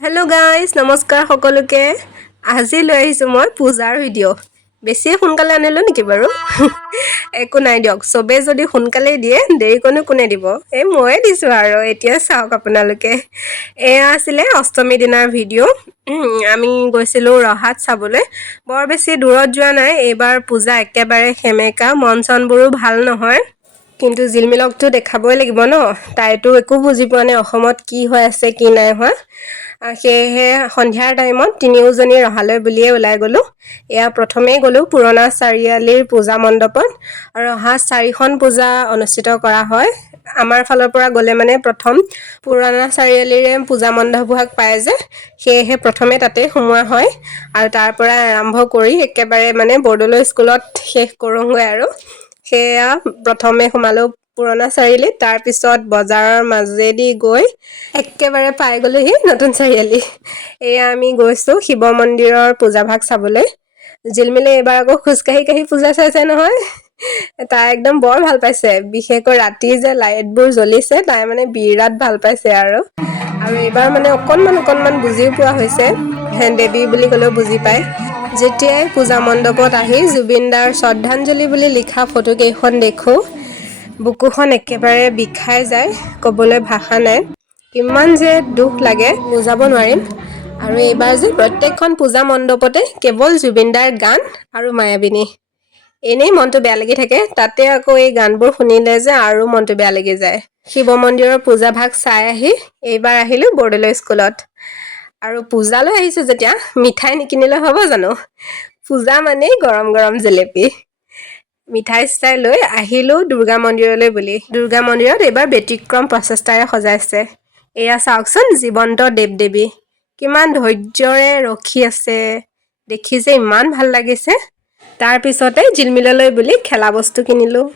hello' guys নমস্কাৰ সকলোকে আজি লৈ আহিছোঁ মই পূজাৰ ভিডিঅ' বেছিয়ে সোনকালে আনিলোঁ নেকি বাৰু একো নাই দিয়ক চবেই যদি সোনকালেই দিয়ে দেৰিকৈনো কোনে দিব ময়ে দিছোঁ আৰু এতিয়া চাওক আপোনালোকে এয়া আছিলে অষ্টমী দিনাৰ ভিডিঅ' আমি গৈছিলোঁ ৰহাত চাবলৈ বৰ বেছি দূৰত যোৱা নাই এইবাৰ পূজা একেবাৰে সেমেকা মন চনবোৰো ভাল নহয় কিন্তু জিলমিলকটো দেখাবই লাগিব ন তাইতো একো বুজি পোৱা নাই অসমত কি হৈ আছে কি নাই হোৱা সেয়েহে সন্ধিয়াৰ টাইমত তিনিওজনী ৰহালৈ বুলিয়ে ওলাই গ'লোঁ এয়া প্ৰথমেই গ'লোঁ পুৰণা চাৰিআলিৰ পূজা মণ্ডপত আৰু ৰহা 4খন পূজা অনুষ্ঠিত কৰা হয় আমাৰ ফালৰ পৰা গ'লে মানে প্ৰথম পুৰণা চাৰিআলিৰে পূজা মণ্ডপভাগ পায় যে সেয়েহে প্ৰথমে তাতে সোমোৱা হয় আৰু তাৰ পৰা আৰম্ভ কৰি একেবাৰে মানে বৰদলৈ স্কুলত শেষ কৰোঁগৈ আৰু সেয়া প্ৰথমে সোমালোঁ পুৰণা চাৰিআলিত তাৰপিছত বজাৰৰ মাজেদি গৈ একেবাৰে পাই গ'লোহি নতুন চাৰিআলি এয়া আমি গৈছোঁ শিৱ মন্দিৰৰ পূজাভাগ চাবলৈ জিলমিলে এইবাৰ আকৌ খোজকাঢ়ি কাঢ়ি পূজা চাইছে নহয় তাই একদম বৰ ভাল পাইছে বিশেষকৈ ৰাতি যে লাইটবোৰ জ্বলিছে তাই মানে বিৰাট ভাল পাইছে আৰু এইবাৰ মানে অকণমান বুজিও পোৱা হৈছে দেৱী বুলি ক'লেও বুজি পায় যেতিয়াই পূজা মণ্ডপত আহি জুবিনদাৰ শ্ৰদ্ধাঞ্জলি বুলি লিখা ফটোকেইখন দেখোঁ বুকুখন একেবাৰে বিষাই যায় ক'বলৈ ভাষা নাই কিমান যে দুখ লাগে বুজাব নোৱাৰিম আৰু এইবাৰ যে প্ৰত্যেকখন পূজা মণ্ডপতে কেৱল জুবিনদাৰ গান আৰু মায়াবিনী এনেই মনটো বেয়া লাগি থাকে তাতে আকৌ এই গানবোৰ শুনিলে যে আৰু মনটো বেয়া লাগি যায় শিৱ মন্দিৰৰ পূজাভাগ চাই আহি এইবাৰ আহিলোঁ বৰদলৈ স্কুলত আৰু পূজালৈ আহিছোঁ যেতিয়া মিঠাই নিকিনিলে হ'ব জানো পূজা মানেই গৰম গৰম জেলেপি মিঠাই চিঠাই লৈ আহিলোঁ দুৰ্গা মন্দিৰলৈ বুলি দুৰ্গা মন্দিৰত এইবাৰ ব্যতিক্ৰম প্ৰচেষ্টাৰে সজাইছে এয়া চাওকচোন জীৱন্ত দেৱ দেৱী কিমান ধৈৰ্যৰে ৰখি আছে দেখি যে ইমান ভাল লাগিছে তাৰ পিছতে জিলমিললৈ বুলি খেলা বস্তু কিনিলোঁ